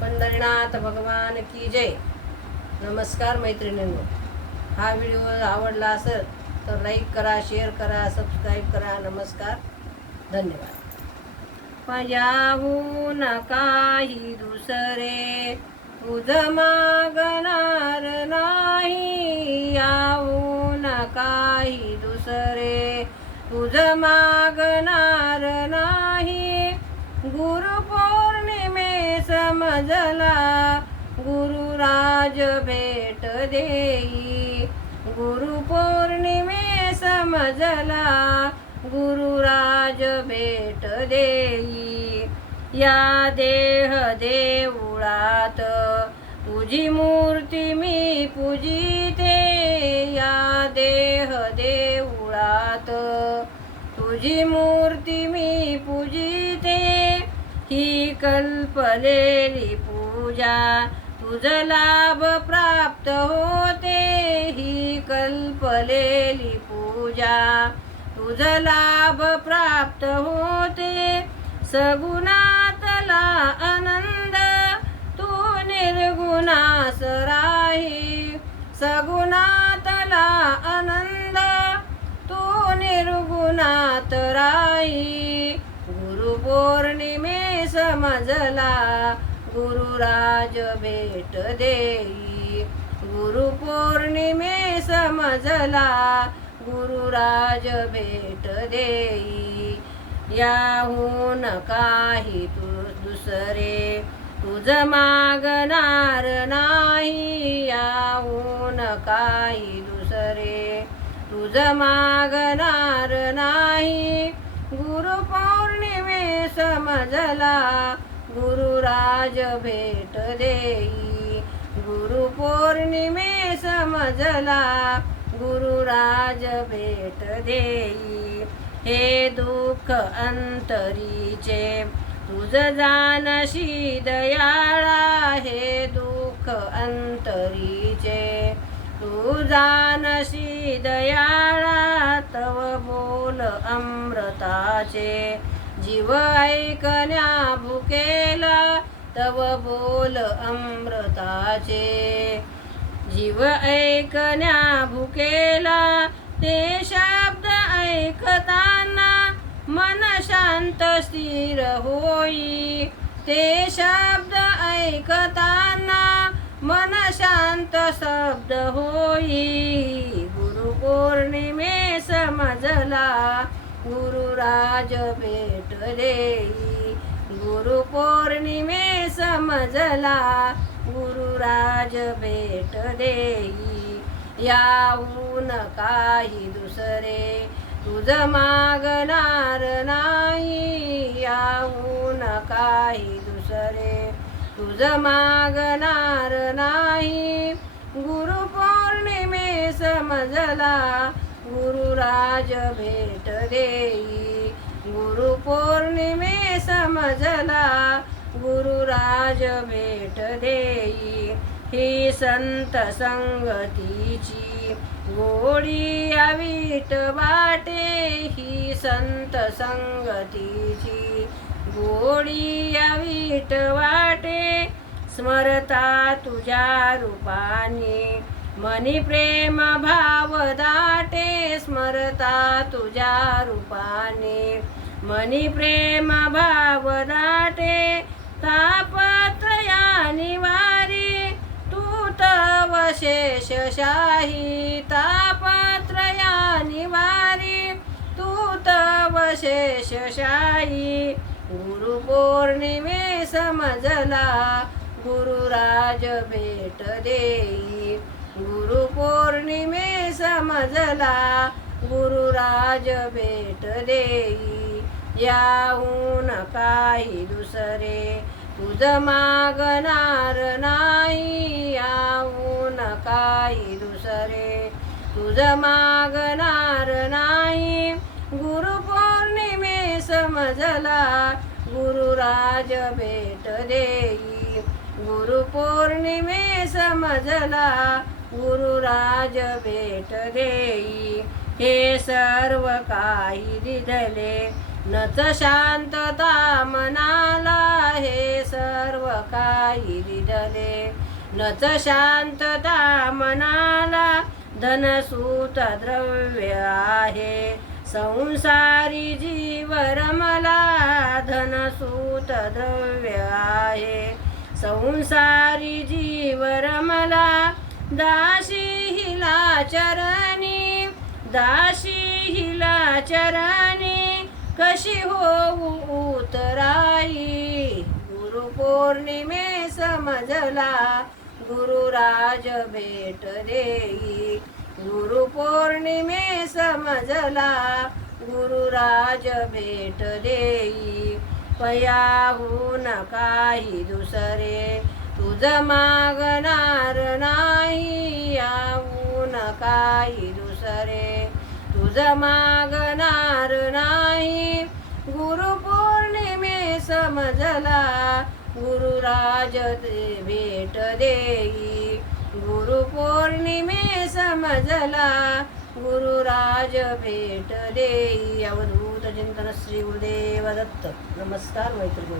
पंढरीनाथ भगवान की जय. नमस्कार मैत्रिणींनो. हा व्हिडिओ आवडला असेल तर लाईक करा शेअर करा सबस्क्राईब करा. नमस्कार. धन्यवाद. माझ्याहून काही दुसरे तुझ मागणार नाही. याहून काही दुसरे तुझ मागणार नाही. गुरुपौर्णिमे समजला. गुरुराज भेट देई. गुरुपौर्णिमे समजला. गुरुराज भेट देई. या देह देवळात तुझी मूर्ती मी पूजिते. या देह देवळात तुझी मूर्ती मी कल्पलेली पूजा. तुझ लाभ प्राप्त होते ही कल्पलेली पूजा. तुझ लाभ प्राप्त होते सगुणातला आनंद. तू निर्गुणास राही. सगुणातला आनंद. तू निर्गुणात राही. गुरुपौर्णिमे समजला गुरुराज भेट देई. गुरुपौर्णिमे समजला गुरुराज भेट देई. याहून काही तू दुसरे तुझ मागणार नाही. याहून काही दुसरे तुझ मागणार नाही. गुरुपौर्णिमे समजला. गुरुराज भेट देई. गुरु पौर्णिमे समजला. गुरुराज भेट देई. हे दुःख अंतरीचे तुझ जानशी दयाळा. हे दुःख अंतरीचे तू जानशी दयाळा. तव बोल अमृताचे. जीव ऐकण्या भुकेला तव बोल अमृताचे. जीव ऐकण्या भुकेला ते शब्द ऐकताना मन शांत स्थिर होई. ते शब्द ऐकताना मन शांत शब्द होई. गुरुपौर्णिमे समजला गुरुराज भेट गुरु पौर्णिमे समजला गुरुराज भेट देई. काही दुसरे तुझ मागणार नाही. याऊन काही दुसरे तुझ मागणार नाही. गुरुपौर्णिमे समजला गुरुराज भेट देई. गुरुपौर्णिमे समजला. गुरुराज भेट देई. ही संत संगतीची गोडी आवीट वाटे. ही संत संगतीची गोडी आवीट वाटे. स्मरता तुझ्या रूपाने. मनी प्रेम भाव दाटे स्मरता तुझ्या रूपाने. मनी प्रेम भाव दाटे तापत्रया निवारी. तू तव शेषशाही तापत्रया निवारी. तू तव शेषशाही गुरुपौर्णिमे समजला गुरुराज भेट देई. गुरुपौर्णिमे समजला गुरुराज भेट देई. याऊन काही दुसरे तुझ मागणार नाही. याऊन काही दुसरे तुझ मागणार नाही. गुरुपौर्णिमे समजला गुरुराज भेट देई. गुरुपौर्णिमे समजला गुरुराज भेट देई. हे सर्व काही दिधले नच शांतता मनाला हे सर्व काही दिदले. नच शांतता मनाला धनसूत द्रव्य आहे. संसारी जीव रमला धनसूत द्रव्य आहे. संसारी जीव रमला दाशी हिला चरणी दाशी हिला चरणी कशी होऊ उतराई? गुरुपौर्णिमे समजला गुरुराज भेट देई. गुरुपौर्णिमे समजला गुरुराज भेट देई. पयाहून काही दुसरे तुझ मागणार नाही याऊन काही दुसरे. तुझ मागणार नाही. गुरुपौर्णिमे समजला गुरुराज ते भेट देई. गुरुपौर्णिमे समजला गुरुराज भेट देई. अवधूत चिंतन श्री गुरुदेव दत्त. नमस्कार मैत्री